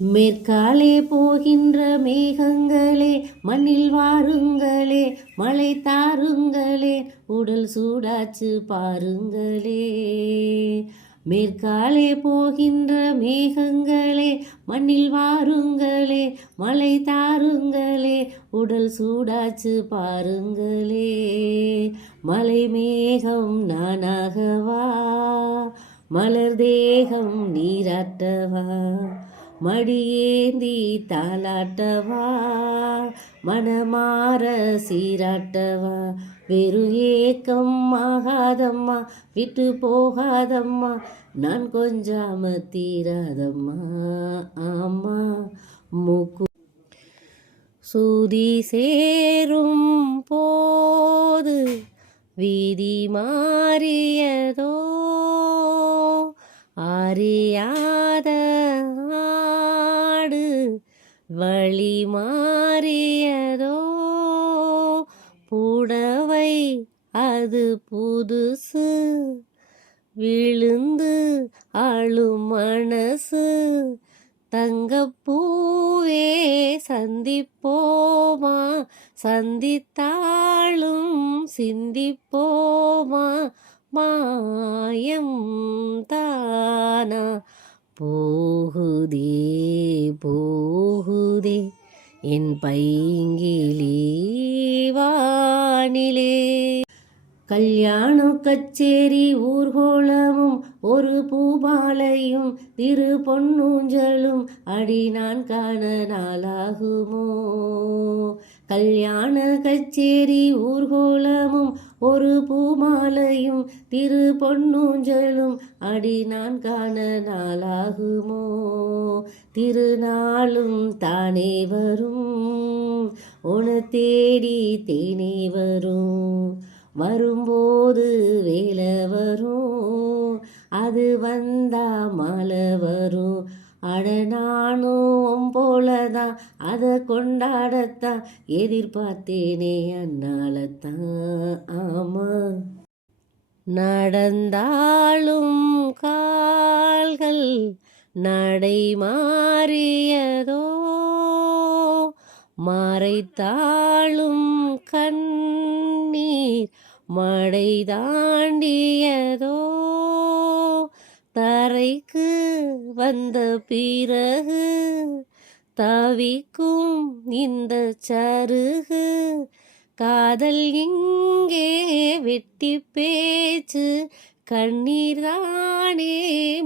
மேற்காலே போகின்ற மேகங்களே, மண்ணில் வாருங்களே, மழை தாருங்களே, உடல் சூடாச்சு பாருங்களே. மேற்காலே போகின்ற மேகங்களே, மண்ணில் வாருங்களே, மழை தாருங்களே, உடல் சூடாச்சு பாருங்களே. மலை மேகம் நானாகவா, மலர் தேகம் நீராட்டவா, மடியேந்தி தாலாட்டவா, மனமாற சீராட்டவா. வெறு ஏக்கம் ஆகாதம்மா, விட்டு போகாதம்மா, நான் கொஞ்சாம தீராதம்மா. ஆமா மூக்கு சூதி சேரும் போது வீதி மாறியதோ, அறியாத ஆடு வழி மாறியதோ. புடவை அது புதுசு, விழுந்து ஆளும் மனசு. தங்கப்பூவே சந்திப்போமா, சந்தித்தாளும் சிந்திப்போமா. மாயம் தானா போகுதே போகுதே என் பைங்கிலி வானிலே. கல்யாணம் கச்சேரி ஊர்கோலமும் ஒரு பூமாலையும் திரு பொன்னூஞ்சலும் அடி நான் காண நாளாகுமோ. கல்யாண கச்சேரி ஊர்கோலமும் ஒரு பூமாலையும் திரு பொன்னூஞ்சலும் அடி நான் காண நாளாகுமோ. திருநாளும் தானே வரும், உன தேடி தேனே வரும். வரும்போது வேலை வரும், அது வந்தா மாலை வரும். அட நானும் போலதான் அதை கொண்டாடத்தான் எதிர்பார்த்தேனே அந்நாளத்தான். ஆமா நடந்தாலும் கால்கள் நடை மாறியதோ, மறைத்தாளும் கண்ணீர் மடை தாண்டியதோ. தரைக்கு வந்த பிறகு தவிக்கும் இந்த சருகு. காதல் இங்கே வெட்டி பேச்சு, கண்ணீர் தானே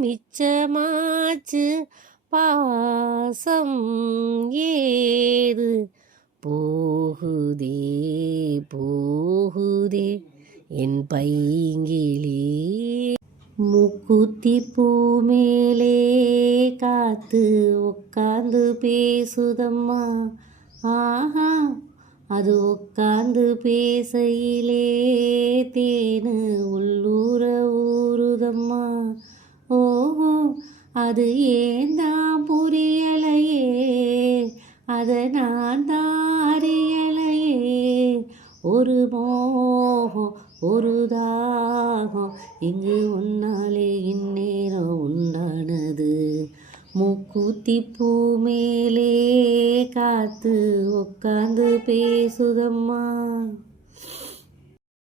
மிச்சமாச்சு. பாசம் ஏது போகுதே போகுதே என் பைங்கிலி. மூக்குத்தி பூ மேலே காத்து உட்கார்ந்து பேசுதம்மா. ஆஹா அது உட்கார்ந்து பேசையிலே தேனு உள்ளூர ஊறுதம்மா. ஓஹோ அது ஏந்தான் புரியலையே, அதை நான் தான் அறியலையே. ஒரு மோகம் ஒரு தாகம் இங்கு உன்னாலே இந்நேரம் உண்டானது. மூக்குத்தி பூ மேலே காத்து உட்கார்ந்து பேசுதம்மா.